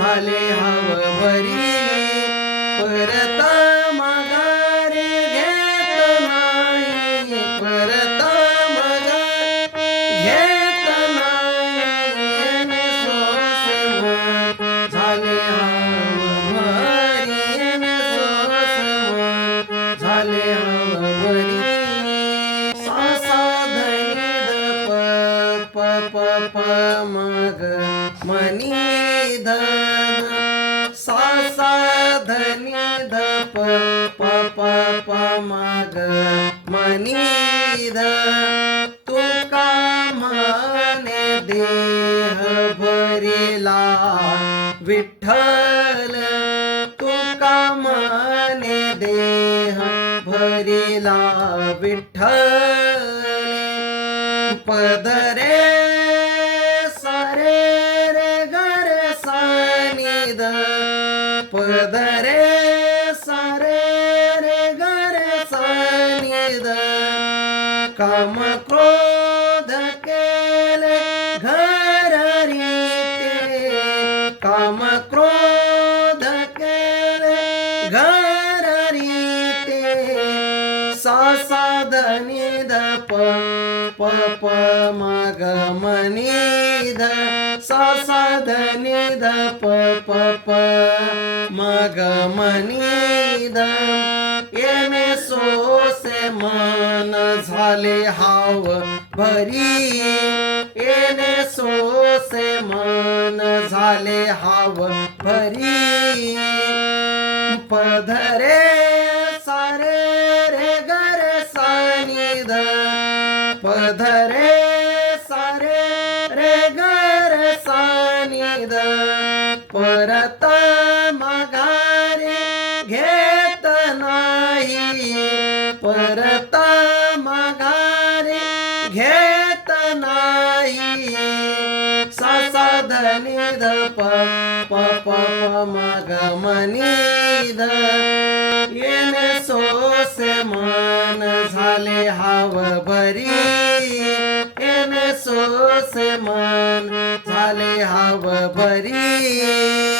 हाव भरी परत माघारी घेत नाही. परत माघार घेत नाही. झाले हव भरी झाले हव भरी प प प प मग मनी धनी प प प प मग मनी धन तुका म्हणे देह भरिला विठ्ठल तुका म्हणे देह भरिला विठ्ठल पदरे काम क्रोध केले घर रीते। काम क्रोध केले घर रीते। सा सा प प प मग मनी ध सा प प प मग मनी ध सोसे मा झाले हाव भरी. येणे सोसे मन झाले हाव भरी. पधरे सारे रे गर सानिध. पधरे सारे रे गर सानिध. परत माघारे घेत नाही. परत घेत नाही सा सा धनी ध प प प प मग मनी ध येणे सोसे मन झाले हाव भरी येणे सोसे मन झाले हाव भरी